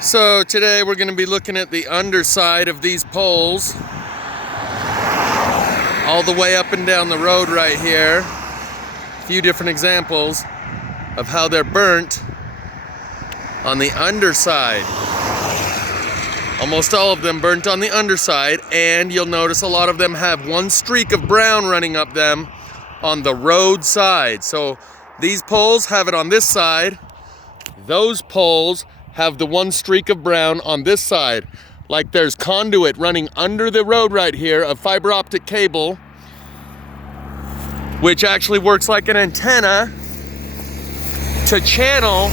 So today we're going to be looking at the underside of these poles all the way up and down the road right here. A few different examples of how they're burnt on the underside. Almost all of them burnt on the underside, and you'll notice a lot of them have one streak of brown running up them on the road side. So these poles have it on this side. Those poles have the one streak of brown on this side. Like there's conduit running under the road right here of fiber optic cable, which actually works like an antenna to channel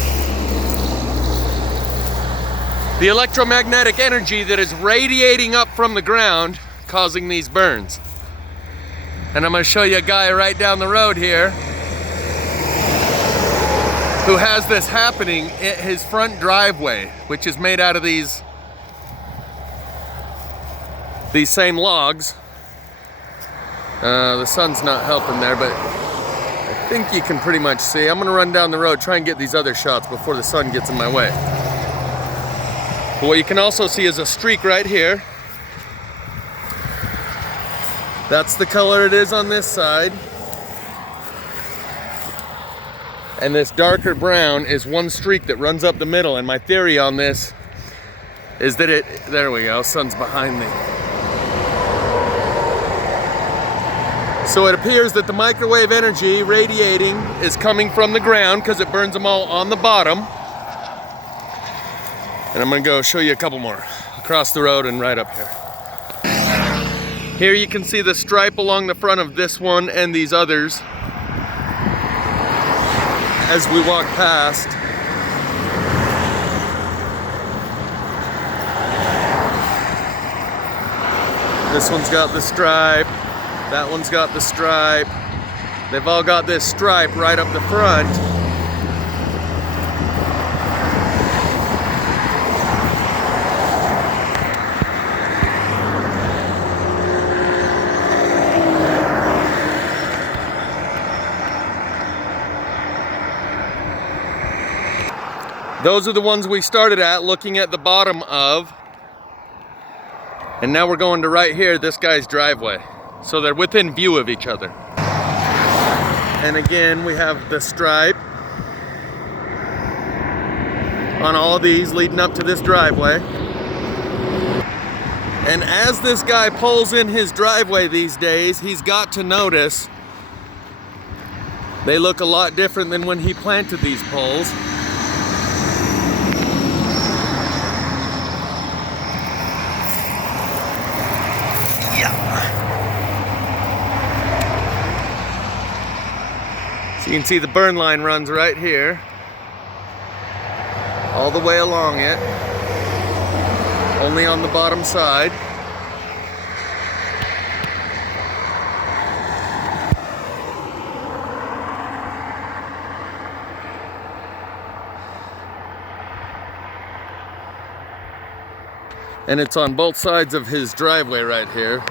the electromagnetic energy that is radiating up from the ground, causing these burns. And I'm going to show you a guy right down the road here who has this happening at his front driveway, which is made out of these same logs. The sun's not helping there, but I think you can pretty much see. I'm gonna run down the road, try and get these other shots before the sun gets in my way. But what you can also see is a streak right here. That's the color it is on this side. And this darker brown is one streak that runs up the middle. And my theory on this is that there we go, sun's behind me. So it appears that the microwave energy radiating is coming from the ground because it burns them all on the bottom. And I'm gonna go show you a couple more across the road and right up here. Here you can see the stripe along the front of this one and these others as we walk past. This one's got the stripe, that one's got the stripe. They've all got this stripe right up the front. Those are the ones we started at, looking at the bottom of. And now we're going to right here, this guy's driveway. So they're within view of each other. And again, we have the stripe on all of these leading up to this driveway. And as this guy pulls in his driveway these days, he's got to notice they look a lot different than when he planted these poles. So you can see the burn line runs right here, all the way along it, only on the bottom side. And it's on both sides of his driveway right here.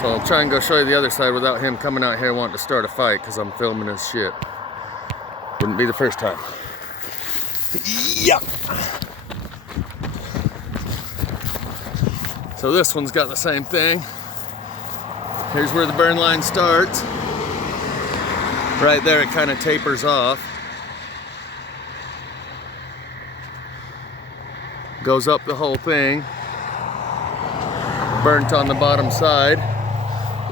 So I'll try and go show you the other side without him coming out here wanting to start a fight because I'm filming his shit. Wouldn't be the first time. Yep. So this one's got the same thing. Here's where the burn line starts. Right there it kind of tapers off. Goes up the whole thing. Burnt on the bottom side.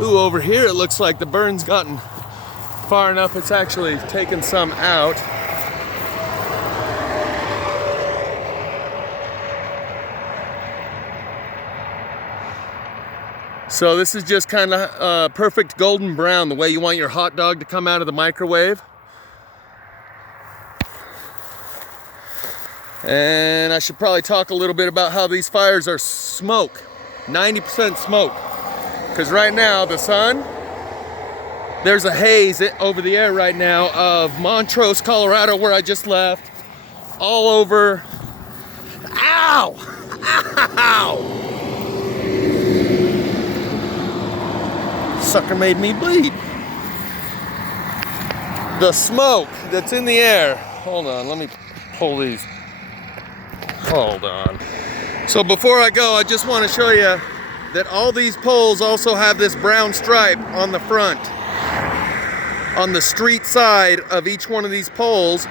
Ooh, over here it looks like the burn's gotten far enough it's actually taken some out. So this is just kind of perfect golden brown, the way you want your hot dog to come out of the microwave. And I should probably talk a little bit about how these fires are smoke, 90% smoke. Because right now, the sun, there's a haze over the air right now of Montrose, Colorado, where I just left, all over. Ow! Ow! Sucker made me bleed. The smoke that's in the air. Hold on, let me pull these. Hold on. So before I go, I just want to show you that all these poles also have this brown stripe on the front. On the street side of each one of these poles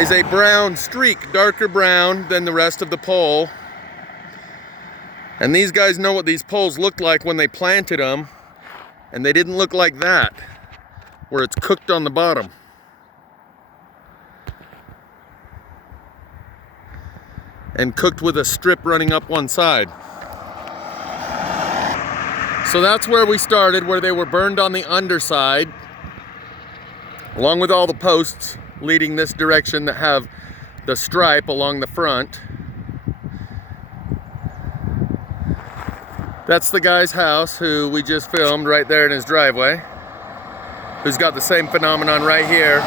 is a brown streak, darker brown than the rest of the pole. And these guys know what these poles looked like when they planted them, and they didn't look like that, where it's cooked on the bottom. And cooked with a strip running up one side. So that's where we started, where they were burned on the underside, along with all the posts leading this direction that have the stripe along the front. That's the guy's house who we just filmed right there in his driveway, who's got the same phenomenon right here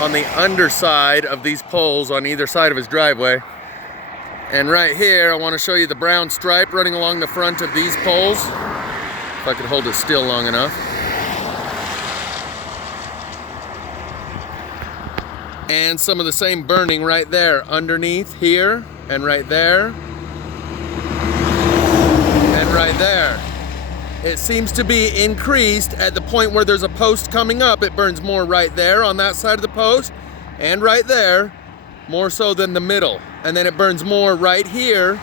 on the underside of these poles on either side of his driveway. And right here, I want to show you the brown stripe running along the front of these poles. If I could hold it still long enough. And some of the same burning right there underneath here, and right there, and right there. It seems to be increased at the point where there's a post coming up. It burns more right there on that side of the post, and right there, more so than the middle. And then it burns more right here,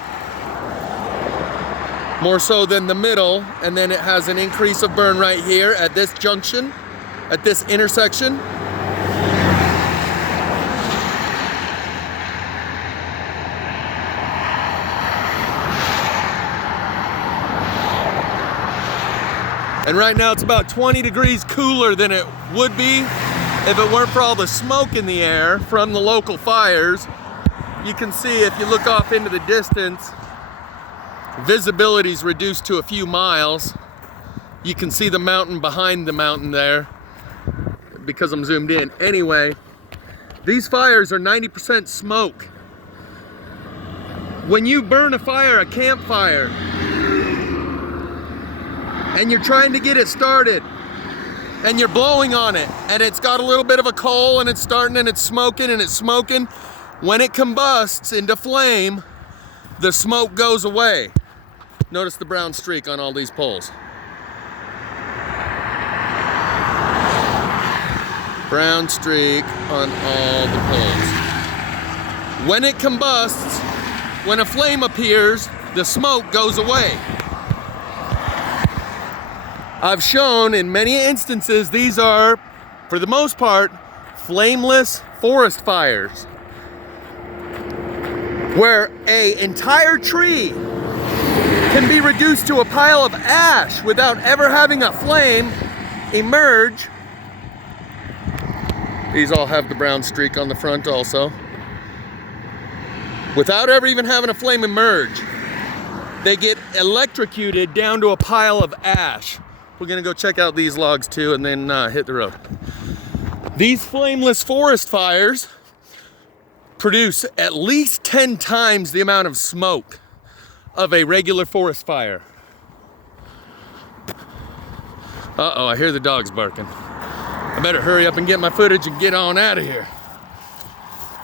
more so than the middle, and then it has an increase of burn right here at this junction, at this intersection. And right now it's about 20 degrees cooler than it would be if it weren't for all the smoke in the air from the local fires. You can see if you look off into the distance, visibility is reduced to a few miles. You can see the mountain behind the mountain there because I'm zoomed in. Anyway, these fires are 90% smoke. When you burn a fire, a campfire, and you're trying to get it started, and you're blowing on it, and it's got a little bit of a coal, and it's starting, and it's smoking, when it combusts into flame, the smoke goes away. Notice the brown streak on all these poles. Brown streak on all the poles. When it combusts, when a flame appears, the smoke goes away. I've shown in many instances these are, for the most part, flameless forest fires, where an entire tree can be reduced to a pile of ash without ever having a flame emerge. These all have the brown streak on the front also. Without ever even having a flame emerge, they get electrocuted down to a pile of ash. We're gonna go check out these logs too and then hit the road. These flameless forest fires produce at least 10 times the amount of smoke of a regular forest fire. Uh-oh, I hear the dogs barking. I better hurry up and get my footage and get on out of here.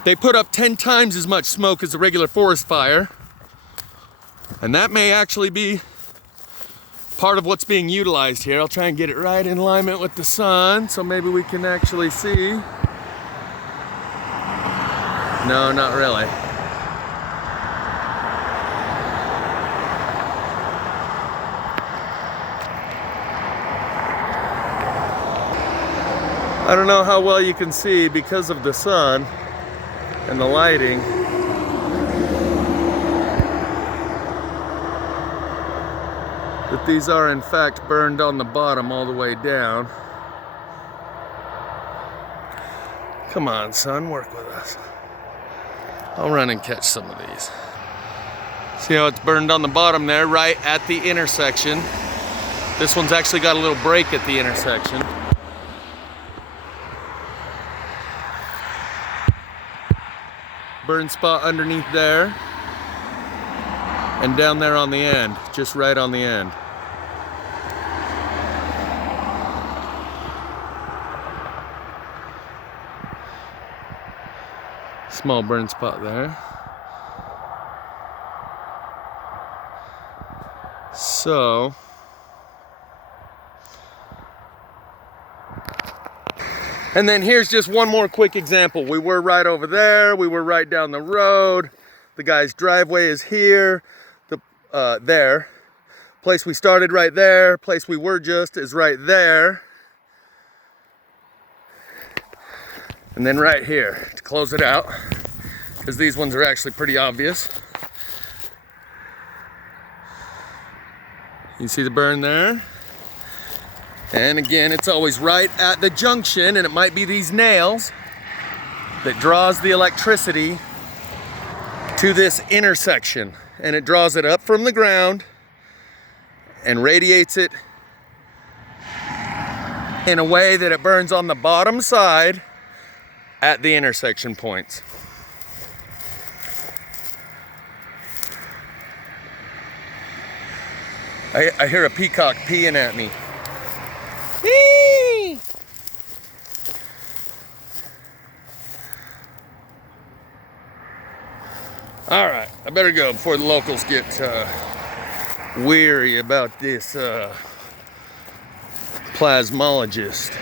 They put up 10 times as much smoke as a regular forest fire, and that may actually be part of what's being utilized here. I'll try and get it right in alignment with the sun so maybe we can actually see. No, not really. I don't know how well you can see because of the sun and the lighting. That these are in fact burned on the bottom all the way down. Come on, son, work with us. I'll run and catch some of these. See how it's burned on the bottom there, right at the intersection. This one's actually got a little break at the intersection. Burn spot underneath there. And down there on the end, just right on the end. Small burn spot there. So, and then here's just one more quick example. We were right over there. We were right down the road. The guy's driveway is here. There. Place we started right there. Place we were just is right there. And then right here to close it out, because these ones are actually pretty obvious. You see the burn there? And again, it's always right at the junction, and it might be these nails that draws the electricity to this intersection. And it draws it up from the ground and radiates it in a way that it burns on the bottom side at the intersection points. I hear a peacock peeing at me. Whee! All right, I better go before the locals get weary about this plasmologist.